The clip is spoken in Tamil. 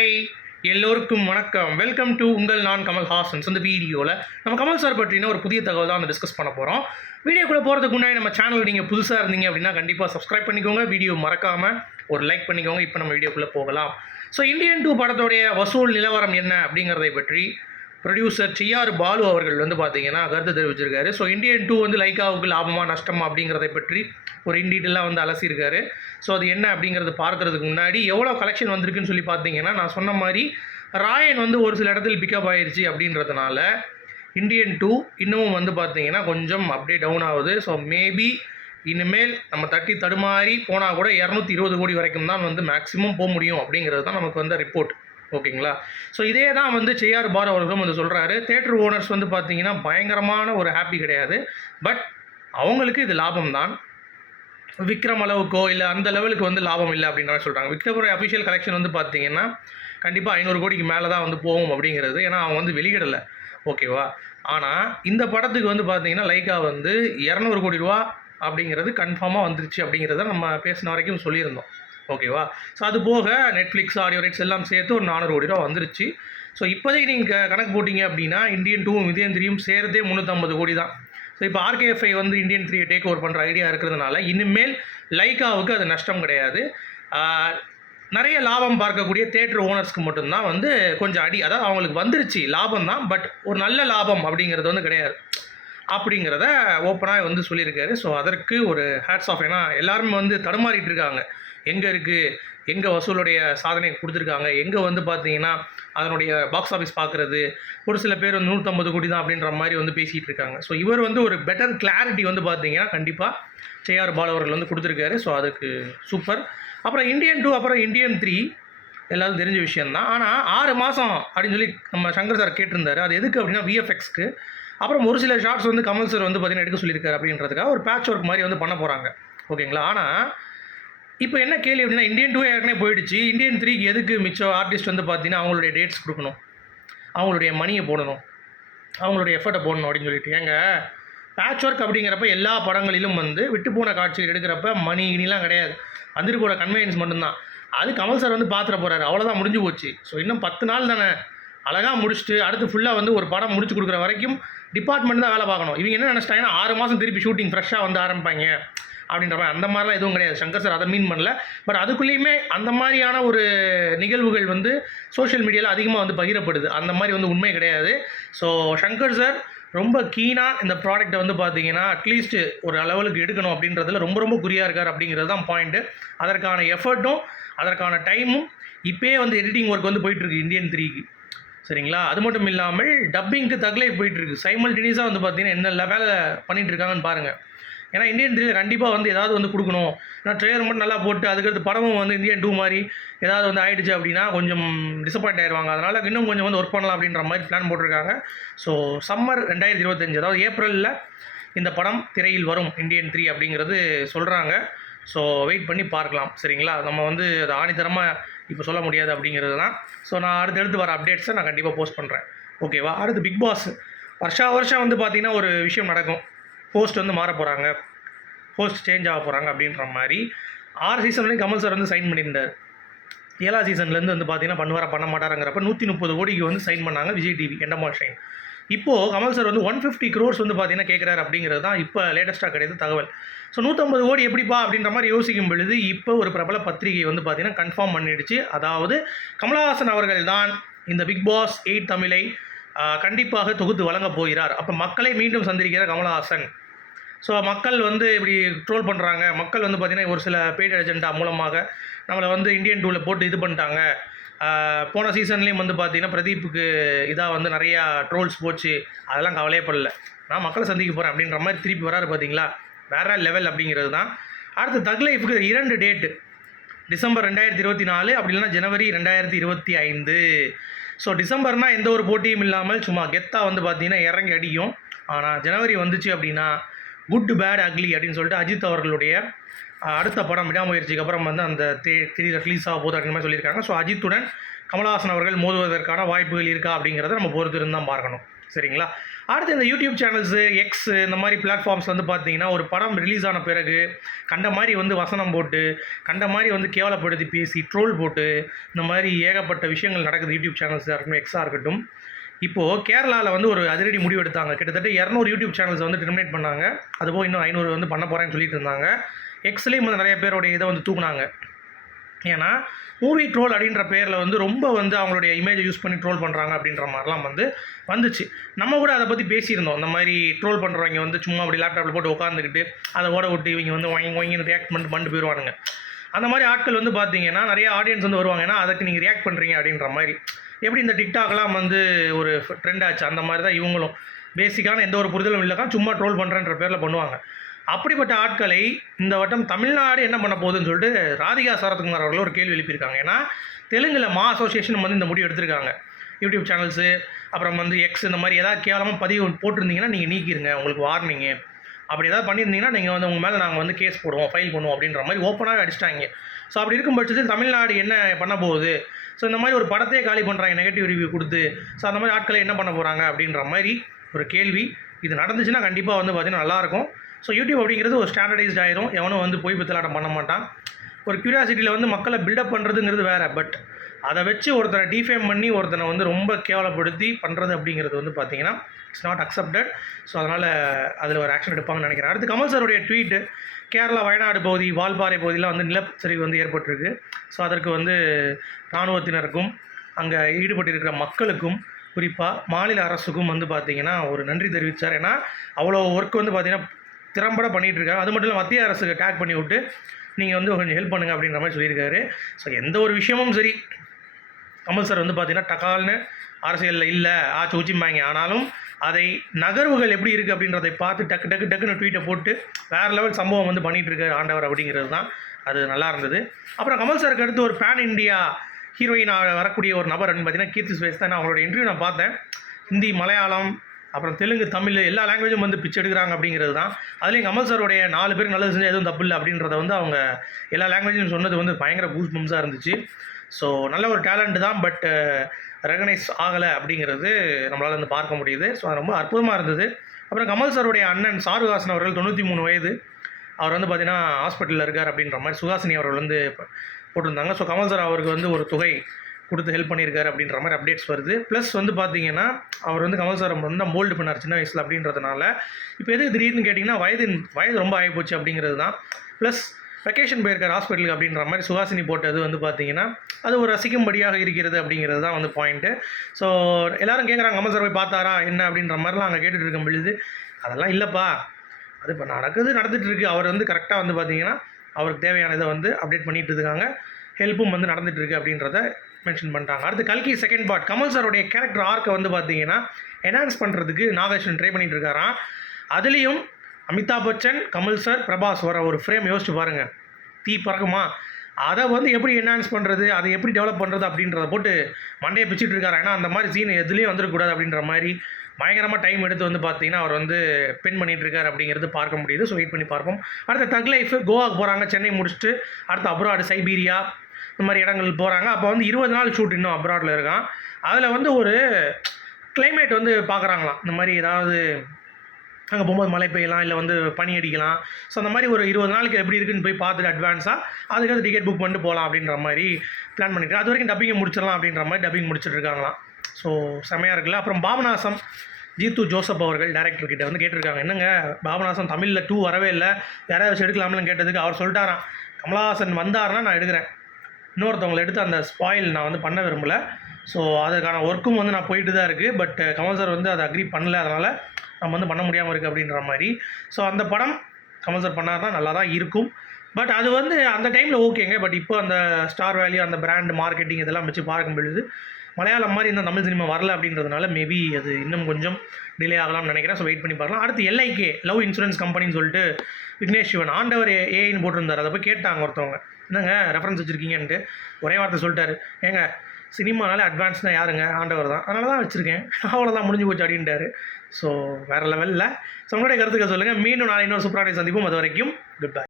ஹாய், எல்லோருக்கும் வணக்கம். வெல்கம் டு உங்கள் நான் கமல் ஹாசன்ஸ். இந்த வீடியோவில் நம்ம கமல் சார் பற்றின ஒரு புதிய தகவல் தான் டிஸ்கஸ் பண்ண போகிறோம். வீடியோக்குள்ளே போகிறதுக்கு முன்னாடி நம்ம சேனல் நீங்கள் புதுசாக இருந்தீங்க அப்படின்னா கண்டிப்பாக சப்ஸ்கிரைப் பண்ணிக்கோங்க. வீடியோ மறக்காமல் ஒரு லைக் பண்ணிக்கோங்க. இப்போ நம்ம வீடியோக்குள்ளே போகலாம். ஸோ இந்தியன் 2 படத்தோடைய வசூல் நிலவரம் என்ன அப்படிங்கிறதை பற்றி ப்ரொடியூசர் டிஆர் பாலு அவர்கள் வந்து பார்த்தீங்கன்னா கருத்து தெரிவிச்சிருக்காரு. ஸோ இந்தியன் 2 வந்து லைக்காவுக்கு லாபமாக நஷ்டமா அப்படிங்கிறதை பற்றி ஒரு இன்டீட்டெயிலாக வந்து அலசியிருக்காரு. ஸோ அது என்ன அப்படிங்கிறது பார்க்குறதுக்கு முன்னாடி எவ்வளோ கலெக்ஷன் வந்திருக்குன்னு சொல்லி பார்த்தீங்கன்னா, நான் சொன்ன மாதிரி ராயன் வந்து ஒரு சில இடத்துல பிக்கப் ஆயிடுச்சு அப்படின்றதுனால இந்தியன் 2 இன்னமும் வந்து பார்த்தீங்கன்னா கொஞ்சம் அப்படியே டவுன் ஆகுது. ஸோ மேபி இனிமேல் நம்ம தட்டி தடுமாறி போனால் கூட 220 கோடி வரைக்கும் தான் வந்து மேக்ஸிமம் போக முடியும் அப்படிங்கிறது தான் நமக்கு வந்த ரிப்போர்ட். ஓகேங்களா? ஸோ இதே தான் வந்து டிஆர் பாலு அவர்களும் வந்து சொல்கிறாரு. தியேட்டர் ஓனர்ஸ் வந்து பார்த்தீங்கன்னா பயங்கரமான ஒரு ஹாப்பி கிடையாது. பட் அவங்களுக்கு இது லாபம் தான். விக்ரம் அளவுக்கோ இல்லை அந்த லெவலுக்கு வந்து லாபம் இல்லை அப்படின்ற மாதிரி சொல்கிறாங்க. விக்ரமோட அஃபிஷியல் கலெக்ஷன் வந்து பார்த்தீங்கன்னா கண்டிப்பாக 500 கோடிக்கு மேலே தான் வந்து போகும் அப்படிங்கிறது. ஏன்னா அவங்க வந்து வெளியிடலை. ஓகேவா? ஆனால் இந்த படத்துக்கு வந்து பார்த்தீங்கன்னா லைக்கா வந்து 200 கோடி ரூபா அப்படிங்கிறது கன்ஃபார்மாக வந்துருச்சு அப்படிங்கிறத நம்ம பேசின வரைக்கும் சொல்லியிருந்தோம். ஓகேவா? ஸோ அது போக நெட்ஃப்ளிக்ஸ், ஆடியோ ரைட்ஸ் எல்லாம் சேர்த்து ஒரு 400 கோடி ரூபா வந்துருச்சு. ஸோ இப்போதைக்கு நீங்கள் கணக்கு போட்டிங்க அப்படின்னா இந்தியன் 2வும் இந்தியன் 3யும் சேர்த்தே 350 கோடி தான். ஸோ இப்போ ஆர்கேஎஃப்ஐ வந்து இந்தியன் 3 டேக் ஓவர் பண்ணுற ஐடியா இருக்கிறதுனால இனிமேல் லைக்காவுக்கு அது நஷ்டம் கிடையாது. நிறைய லாபம் பார்க்கக்கூடிய தியேட்டர் ஓனர்ஸ்க்கு மட்டும்தான் வந்து கொஞ்சம் அடி. அதாவது அவங்களுக்கு வந்துருச்சு லாபம் தான், பட் ஒரு நல்ல லாபம் அப்படிங்கிறது வந்து கிடையாது அப்படிங்கிறத ஓப்பனாக வந்து சொல்லியிருக்காரு. ஸோ அதற்கு ஒரு ஹேட்ஸ் ஆஃப். ஏன்னா எல்லாருமே வந்து தடுமாறிட்டு இருக்காங்க. எங்கே இருக்குது, எங்கே வசூலுடைய சாதனை கொடுத்துருக்காங்க, எங்கே வந்து பார்த்தீங்கன்னா அதனுடைய பாக்ஸ் ஆஃபீஸ் பார்க்குறது. ஒரு சில பேர் வந்து 150 கோடி தான் அப்படின்ற மாதிரி வந்து பேசிகிட்டு இருக்காங்க. ஸோ இவர் வந்து ஒரு பெட்டர் கிளாரிட்டி வந்து பார்த்தீங்கன்னா கண்டிப்பாக டிஆர் பாலு அவர்கள் வந்து கொடுத்துருக்காரு. ஸோ அதுக்கு சூப்பர். அப்புறம் இந்தியன் 2 அப்புறம் இந்தியன் 3 எல்லாரும் தெரிஞ்ச விஷயந்தான். ஆனால் 6 மாதம் அப்படின்னு சொல்லி நம்ம சங்கர் சார் கேட்டிருந்தாரு. அது எதுக்கு அப்படின்னா விஎஃப்எக்ஸ்க்கு. அப்புறம் ஒரு சில ஷார்ட்ஸ் வந்து கமல் சார் வந்து பார்த்தீங்கன்னா எடுக்க சொல்லியிருக்காரு அப்படின்றதுக்காக ஒரு பேட்ச் ஒர்க் மாதிரி வந்து பண்ண போகிறாங்க. ஓகேங்களா? ஆனால் இப்போ என்ன கேள்வி அப்படின்னா இந்தியன் 2 ஏற்கனவே போயிடுச்சு. இந்தியன் 3க்கு எதுக்கு மிச்சம் ஆர்டிஸ்ட் வந்து பார்த்தீங்கன்னா அவங்களுடைய டேட்ஸ் கொடுக்கணும், அவங்களுடைய மணியை போடணும், அவங்களுடைய எஃபர்ட்டை போடணும் அப்படின்னு சொல்லிட்டு. ஏங்க பேட்ச் ஒர்க் அப்படிங்கிறப்ப எல்லா படங்களிலும் வந்து விட்டு போன காட்சிகள் எடுக்கிறப்ப மணி இனிலாம் கிடையாது. வந்துட்டு போகிற கன்வீனியன்ஸ் மட்டும்தான். அது கமல் சார் வந்து பார்த்துட போகிறாரு. அவ்வளோதான், முடிஞ்சு போச்சு. ஸோ இன்னும் 10 நாள் தானே, அழகாக முடிச்சுட்டு அடுத்து ஃபுல்லாக வந்து ஒரு படம் முடிச்சு கொடுக்குற வரைக்கும் டிபார்ட்மெண்ட் தான் வேலை பார்க்கணும். இவங்க என்ன நினச்சிட்டாங்கன்னா 6 மாதம் திருப்பி ஷூட்டிங் ஃப்ரெஷ்ஷாக வந்து ஆரம்பிப்பாங்க அப்படின்ற மாதிரி. அந்த மாதிரிலாம் எதுவும் கிடையாது. சங்கர் சார் அதை மீன் பண்ணல. பட் அதுக்குள்ளேயுமே அந்த மாதிரியான ஒரு நிகழ்வுகள் வந்து சோஷியல் மீடியாவில் அதிகமாக வந்து பகிரப்படுது. அந்த மாதிரி வந்து உண்மை கிடையாது. ஸோ சங்கர் சார் ரொம்ப கீனாக இந்த ப்ராடக்ட்டை வந்து பார்த்தீங்கன்னா அட்லீஸ்ட் ஒரு லெவலுக்கு எடுக்கணும் அப்படின்றதுல ரொம்ப ரொம்ப குறியாக இருக்கார் அப்படிங்கிறது தான் பாயிண்ட்டு. அதற்கான எஃபர்ட்டும் அதற்கான டைமும் இப்போயே வந்து எடிட்டிங் ஒர்க் வந்து போயிட்டுருக்கு இந்தியன் 3க்கு. சரிங்களா? அது மட்டும் இல்லாமல் டப்பிங்க்கு தக்லைஃப் போயிட்டுருக்கு. சைமல்டேனியஸாக வந்து பார்த்தீங்கன்னா என்ன லெவலில் பண்ணிகிட்டு இருக்காங்கன்னு பாருங்கள். ஏன்னா இந்தியன் 3 கண்டிப்பாக வந்து ஏதாவது வந்து கொடுக்கணும். ஏன்னா ட்ரெய்லர் மட்டும் நல்லா போட்டு அதுக்கடுத்து படமும் வந்து இந்தியன் 2 மாதிரி ஏதாவது வந்து ஆகிடுச்சு அப்படின்னா கொஞ்சம் டிசப்பாயிண்ட் ஆயிடுவாங்க. அதனால் இன்னும் கொஞ்சம் வந்து ஒர்க் பண்ணலாம் அப்படின்ற மாதிரி பிளான் போட்டிருக்காங்க. ஸோ சம்மர் 2025 அதாவது ஏப்ரலில் இந்த படம் திரையில் வரும் இந்தியன் 3 அப்படிங்கிறது சொல்கிறாங்க. ஸோ வெயிட் பண்ணி பார்க்கலாம். சரிங்களா? நம்ம வந்து அது ஆணித்தரமாக இப்போ சொல்ல முடியாது அப்படிங்கிறது தான். ஸோ நான் அடுத்தடுத்து வர அப்டேட்ஸை நான் கண்டிப்பாக போஸ்ட் பண்ணுறேன். ஓகேவா? அடுத்து பிக் பாஸ் வருஷம் வந்து பார்த்திங்கன்னா ஒரு விஷயம் நடக்கும். ஹோஸ்ட் வந்து மாற போகிறாங்க, ஹோஸ்ட் சேஞ்ச் ஆக போகிறாங்க அப்படின்ற மாதிரி 6 சீசன்லேயும் கமல் சார் வந்து சைன் பண்ணியிருந்தார். 7ஆம் சீசன்லேருந்து வந்து பார்த்தீங்கன்னா பண்ணுவாரா பண்ண மாட்டாருங்கிறப்ப 130 கோடிக்கு வந்து சைன் பண்ணாங்க விஜய் டிவி எண்டமால் ஷைன். இப்போது கமல் சார் வந்து 150 crores வந்து பார்த்தீங்கன்னா கேட்குறாரு அப்படிங்கிறது தான் இப்போ லேட்டஸ்ட்டாக கிடையாது தகவல். ஸோ 150 கோடி எப்படிப்பா அப்படின்ற மாதிரி யோசிக்கும் பொழுது இப்போ ஒரு பிரபல பத்திரிகை வந்து பார்த்தீங்கன்னா கன்ஃபார்ம் பண்ணிடுச்சு. அதாவது கமலஹாசன் அவர்கள் தான் இந்த பிக் பாஸ் 8 தமிழை கண்டிப்பாக தொகுத்து வழங்கப் போகிறார். அப்போ மக்களை மீண்டும் சந்திக்கிறார் கமலஹாசன். ஸோ மக்கள் வந்து இப்படி ட்ரோல் பண்ணுறாங்க. மக்கள் வந்து பார்த்திங்கன்னா ஒரு சில பெய்ட் ஏஜெண்டா மூலமாக நம்மளை வந்து இந்தியன் 2ல் போட்டு இது பண்ணிட்டாங்க. போன சீசன்லேயும் வந்து பார்த்திங்கன்னா பிரதீப்புக்கு இதாக வந்து நிறையா ட்ரோல்ஸ் போச்சு. அதெல்லாம் கவலையே படல. நான் மக்களை சந்திக்க போகிறேன் அப்படின்ற மாதிரி திருப்பி வராரு. பார்த்தீங்களா? வேறு லெவல் அப்படிங்கிறது தான். அடுத்து தக் லைஃபுக்கு 2 டேட்டு, டிசம்பர் 2024 அப்படி இல்லைனா ஜனவரி 2025. ஸோ டிசம்பர்னால் எந்த ஒரு போட்டியும் இல்லாமல் சும்மா கெத்தாக வந்து பார்த்திங்கன்னா இறங்கி அடிக்கும். ஆனால் ஜனவரி வந்துச்சு அப்படின்னா குட் பேட் அக்லி அப்படின்னு சொல்லிட்டு அஜித் அவர்களுடைய அடுத்த படம் விடாமுயற்சிக்கு அப்புறம் வந்து அந்த திடீர் ரிலீஸ் ஆக போகுது அப்படின்ற மாதிரி சொல்லியிருக்காங்க. ஸோ அஜித்துடன் கமலஹாசன் அவர்கள் மோதுவதற்கான வாய்ப்புகள் இருக்கா அப்படிங்கிறத நம்ம பொறுத்து இருந்தால் பார்க்கணும். சரிங்களா? அடுத்து இந்த யூடியூப் சேனல்ஸு, எக்ஸ் இந்த மாதிரி பிளாட்ஃபார்ம்ஸ் வந்து பார்த்தீங்கன்னா, ஒரு படம் ரிலீஸ் ஆன பிறகு கண்ட மாதிரி வந்து வசனம் போட்டு, கண்ட மாதிரி வந்து கேவலப்படுத்தி பேசி, ட்ரோல் போட்டு, இந்த மாதிரி ஏகப்பட்ட விஷயங்கள் நடக்குது யூடியூப் சேனல்ஸாக இருக்கட்டும், எக்ஸாக இருக்கட்டும். இப்போது கேரளாவில் வந்து ஒரு அதிரடி முடிவு எடுத்தாங்க. கிட்டத்தட்ட 200 யூடியூப் சேனல்ஸை வந்து டெர்மினேட் பண்ணாங்க. அதுபோக இன்னும் 500 வந்து பண்ண போகிறேன்னு சொல்லிட்டு இருந்தாங்க. எக்ஸ்லேயும் வந்து நிறைய பேருடைய இதை வந்து தூக்குனாங்க. ஏன்னா மூவி ட்ரோல் அப்படின்ற பேரில் வந்து ரொம்ப வந்து அவங்களுடைய இமேஜை யூஸ் பண்ணி ட்ரோல் பண்ணுறாங்க அப்படின்ற மாதிரிலாம் வந்து வந்துச்சு. நம்ம கூட அதை பற்றி பேசியிருந்தோம். இந்த மாதிரி ட்ரோல் பண்ணுறவங்க வந்து சும்மா அப்படி லேப்டாப்பில் போட்டு உட்காந்துக்கிட்டு அதை ஓட விட்டு இவங்க வந்து வாங்கி ரியாக்ட் பண்ணிட்டு போயிடுவானுங்க. அந்த மாதிரி ஆட்கள் வந்து பார்த்தீங்கன்னா நிறைய ஆடியன்ஸ் வந்து வருவாங்க. ஏன்னா அதுக்கு நீங்கள் ரியாக்ட் பண்ணுறீங்க அப்படின்ற மாதிரி. எப்படி இந்த டிக்டாக்லாம் வந்து ஒரு ட்ரெண்ட் ஆச்சு, அந்த மாதிரி தான் இவங்களும் பேசிக்கான எந்த ஒரு புரிதலும் இல்லைக்கா சும்மா ட்ரோல் பண்ணுறன்ற பேரில் பண்ணுவாங்க. அப்படிப்பட்ட ஆட்களை இந்த வட்டம் தமிழ்நாடு என்ன பண்ண போகுதுன்னு சொல்லிட்டு ராதிகா சரத்குமார் அவர்கள் ஒரு கேள்வி எழுப்பியிருக்காங்க. ஏன்னா தெலுங்கில் மா அசோசியேஷன் வந்து இந்த முடிவு எடுத்திருக்காங்க. யூடியூப் சேனல்ஸு அப்புறம் வந்து எக்ஸ் இந்த மாதிரி ஏதாவது கேவலமாக பதிவு போட்டிருந்தீங்கன்னா நீங்கள் நீக்கிடுங்க, உங்களுக்கு வார்னிங்கு. அப்படி ஏதாவது பண்ணியிருந்தீங்கன்னா நீங்கள் வந்து உங்கள் மேலே நாங்கள் வந்து கேஸ் போடுவோம், ஃபைல் பண்ணுவோம் அப்படின்ற மாதிரி ஓப்பனாக அடிச்சிட்டாங்க. ஸோ அப்படி இருக்கும் பட்சத்தில் தமிழ்நாடு என்ன பண்ண போகுது? ஸோ இந்த மாதிரி ஒரு படத்தையே காலி பண்ணுறாங்க நெகட்டிவ் ரிவ்யூ கொடுத்து. ஸோ அந்த மாதிரி ஆட்களை என்ன பண்ண போகிறாங்க அப்படின்ற மாதிரி ஒரு கேள்வி. இது நடந்துச்சுன்னா கண்டிப்பாக வந்து பார்த்திங்கன்னா நல்லாயிருக்கும். ஸோ யூடியூப் அப்படிங்கிறது ஒரு ஸ்டாண்டர்டைஸ்ட் ஆயிரும். எவனும் வந்து போய் பித்தலாட்டம் பண்ண மாட்டான். ஒரு க்யூரியாசிட்டியில் வந்து மக்களை பில்டப் பண்ணுறதுங்கிறது வேறு. பட் அதை வச்சு ஒருத்தனை டிஃபேம் பண்ணி ஒருத்தனை வந்து ரொம்ப கேவலப்படுத்தி பண்ணுறது அப்படிங்கிறது வந்து பார்த்திங்கன்னா இட்ஸ் நாட் அக்செப்டட். ஸோ அதனால் அதில் ஒரு ஆக்ஷன் எடுப்பாங்கன்னு நினைக்கிறேன். அடுத்து கமல் சாருடைய ட்வீட்டு, கேரளா வயநாடு பகுதி வால்பாறை பகுதியில் வந்து நிலச்சரிவு வந்து ஏற்பட்டிருக்கு. ஸோ அதற்கு வந்து இராணுவத்தினருக்கும் அங்கே ஈடுபட்டிருக்கிற மக்களுக்கும் குறிப்பாக மாநில அரசுக்கும் வந்து பார்த்திங்கன்னா ஒரு நன்றி தெரிவித்தார். ஏன்னா அவ்வளோ ஒர்க் வந்து பார்த்திங்கன்னா திறம்பட பண்ணிகிட்டு இருக்காங்க. அது மட்டும் இல்லை மத்திய அரசுக்கு டேக் பண்ணி விட்டு நீங்கள் வந்து கொஞ்சம் ஹெல்ப் பண்ணுங்கள் அப்படின்ற மாதிரி சொல்லியிருக்காரு. ஸோ எந்த ஒரு விஷயமும் சரி கமல் சார் வந்து பார்த்திங்கன்னா டக்கால்னு அரசியலில் இல்லை ஆச்சு ஊச்சிம்பாங்க. ஆனாலும் அதை நகர்வுகள் எப்படி இருக்குது அப்படின்றதை பார்த்து டக்குன்னு ட்வீட்டை போட்டு வேறு லெவல் சம்பவம் வந்து பண்ணிகிட்டு இருக்காரு ஆண்டவர் அப்படிங்கிறது தான் அது நல்லா இருந்தது. அப்புறம் கமல் சாருக்கு அடுத்து ஒரு பேன் இண்டியா ஹீரோயினாக வரக்கூடிய ஒரு நபர் அப்படின்னு பார்த்தீங்கன்னா கீர்த்தி சுரேஷ் தான். அவங்களோட இன்டர்வியூ நான் பார்த்தேன். ஹிந்தி, மலையாளம், அப்புறம் தெலுங்கு, தமிழ் எல்லா லாங்குவேஜும் வந்து பிச்சு எடுக்கிறாங்க அப்படிங்கிறது தான். அதுலேயும் கமல் சாருடைய 4 பேருக்கு நல்லது செஞ்சால் எதுவும் தப்பு இல்லை அப்படின்றத வந்து அவங்க எல்லா லாங்குவேஜும் சொன்னது வந்து பயங்கர கூஸ் பம்ஸாக இருந்துச்சு. ஸோ நல்ல ஒரு டேலண்ட் தான். பட் ரெகனைஸ் ஆகலை அப்படிங்கிறது நம்மளால் வந்து பார்க்க முடியுது. ஸோ அது ரொம்ப அற்புதமாக இருந்தது. அப்புறம் கமல் சாருடைய அண்ணன் சாருஹாசன் அவர்கள் 93 வயது. அவர் வந்து பார்த்திங்கன்னா ஹாஸ்பிட்டலில் இருக்கார் அப்படின்ற மாதிரி சுஹாசினி அவர்கள் வந்து போட்டிருந்தாங்க. ஸோ கமல் சார் அவருக்கு வந்து ஒரு தொகை கொடுத்து ஹெல்ப் பண்ணியிருக்காரு அப்படின்ற மாதிரி அப்டேட்ஸ் வருது. ப்ளஸ் வந்து பார்த்தீங்கன்னா அவர் வந்து கமல் சார் வந்து மோல்டு பண்ணார் சின்ன வயசில் அப்படின்றதுனால. இப்போ எதுக்கு திடீர்னு கேட்டிங்கன்னா வயது ரொம்ப ஆகிப்போச்சு அப்படிங்கிறது தான். ப்ளஸ் வெக்கேஷன் போயிருக்கார் ஹாஸ்பிட்டலுக்கு அப்படின்ற மாதிரி சுஹாசினி போட்டது வந்து பார்த்தீங்கன்னா அது ஒரு ரசிக்கும்படியாக இருக்கிறது அப்படிங்கிறது தான் வந்து பாயிண்ட்டு. ஸோ எல்லோரும் கேட்குறாங்க கமல் சார் போய் பார்த்தாரா என்ன அப்படின்ற மாதிரிலாம் அங்கே கேட்டுட்டு இருக்க பொழுது அதெல்லாம் இல்லைப்பா, அது இப்போ நடந்துகிட்ருக்கு. அவர் வந்து கரெக்டாக வந்து பார்த்தீங்கன்னா அவருக்கு தேவையான இதை வந்து அப்டேட் பண்ணிகிட்டு இருக்காங்க. ஹெல்ப்பும் வந்து நடந்துகிட்ருக்கு அப்படின்றத மென்ஷன் பண்ணிட்டாங்க. அடுத்து கல்கி செகண்ட் பார்ட் கமல் சாருடைய கேரக்டர் ஆர்க்கை வந்து பார்த்தீங்கன்னா என்ஹான்ஸ் பண்ணுறதுக்கு நாகேஸ்வரன் ட்ரை பண்ணிகிட்டு இருக்காராம். அதுலேயும் அமிதாப் பச்சன், கமல் சார், பிரபாஸ் வர ஒரு ஃப்ரேம் யோசிச்சு பாருங்கள், தீ பறக்குமா? அதை வந்து எப்படி என்ஹான்ஸ் பண்ணுறது, அதை எப்படி டெவலப் பண்ணுறது அப்படின்றத போட்டு மண்டையை பிச்சுட்டு இருக்காரு. ஏன்னா அந்த மாதிரி சீன் எதுலேயும் வந்துடக்கூடாது அப்படின்ற மாதிரி பயங்கரமாக டைம் எடுத்து வந்து பார்த்தீங்கன்னா அவர் வந்து பென் பண்ணிகிட்டு இருக்கார் அப்படிங்கிறது பார்க்க முடியுது. ஸோ வெயிட் பண்ணி பார்ப்போம். அடுத்த தக் லைஃப் கோவாக்கு போகிறாங்க, சென்னை முடிச்சுட்டு அடுத்து அப்ராடு சைபீரியா இந்த மாதிரி இடங்கள் போகிறாங்க. அப்போ வந்து 20 நாள் ஷூட் இன்னும் அப்ராடில் இருக்கான். அதில் வந்து ஒரு கிளைமேட் வந்து பார்க்குறாங்களாம். இந்த மாதிரி ஏதாவது அங்கே போகும்போது மழை பெய்யலாம், இல்லை வந்து பனி அடிக்கலாம். ஸோ அந்த மாதிரி ஒரு 20 நாளுக்கு எப்படி இருக்குன்னு போய் பார்த்துட்டு அட்வான்ஸாக அதுக்காக டிக்கெட் புக் பண்ணிட்டு போகலாம் அப்படின்ற மாதிரி பிளான் பண்ணிட்டு அது வரைக்கும் டப்பிங்கை முடிச்சிடலாம் அப்படின்ற மாதிரி டப்பிங் முடிச்சுட்டு இருக்காங்களாம். ஸோ செமையாக இருக்குல்ல. அப்புறம் பாபநாசம் ஜீத்து ஜோசப் அவர்கள் டேரக்டர்கிட்ட வந்து கேட்டிருக்காங்க, என்னங்க பாபநாசம் தமிழில் 2 வரவே இல்லை, யாராவது வச்சு எடுக்கலாம்னு கேட்டதுக்கு அவர் சொல்லிட்டாராம், கமலஹாசன் வந்தார்னா நான் எடுக்கிறேன், இன்னொருத்தவங்களை எடுத்து அந்த ஸ்பாயில் நான் வந்து பண்ண விரும்பலை. ஸோ அதுக்கான ஒர்க்கும் வந்து நான் போயிட்டு தான் இருக்குது. பட் கமல் சார் வந்து அதை அக்ரி பண்ணல, அதனால் நம்ம வந்து பண்ண முடியாமல் இருக்குது அப்படின்ற மாதிரி. ஸோ அந்த படம் கமல் சார் பண்ணார்னா நல்லா தான் இருக்கும். பட் அது வந்து அந்த டைமில் ஓகேங்க. பட் இப்போ அந்த ஸ்டார் வேல்யூ, அந்த பிராண்ட் மார்க்கெட்டிங் இதெல்லாம் வச்சு பார்க்கும் பொழுது மலையாளம் மாதிரி இந்த தமிழ் சினிமா வரல அப்படின்றதுனால மேபி அது இன்னும் கொஞ்சம் டிலே ஆகலாம்னு நினைக்கிறேன். ஸோ வெயிட் பண்ணி பார்க்கலாம். அடுத்து எல்ஐகே லவ் இன்சூரன்ஸ் கம்பெனின்னு சொல்லிட்டு விக்னேஷ் சிவன் ஆண்டவர் ஏஐன்னு போட்டிருந்தார். அதை போய் கேட்டாங்க ஒருத்தவங்க, என்னங்க ரெஃபரன்ஸ் வச்சுருக்கீங்கன்ட்டு. ஒரே வார்த்தை சொல்லிட்டாரு, ஏங்க சினிமானாலே அட்வான்ஸ்னால் யாருங்க, ஆண்டவர் தான், அதனால தான் வச்சுருக்கேன், அவ்வளோதான் முடிஞ்சு போச்சு அப்படின்ட்டாரு. ஸோ வேறு லெவலில். ஸோ உங்களுடைய கருத்துக்கள் சொல்லுங்கள். மீண்டும் நாளை இன்னொரு சூப்பரான சந்திப்போம். அது வரைக்கும் குட் பை.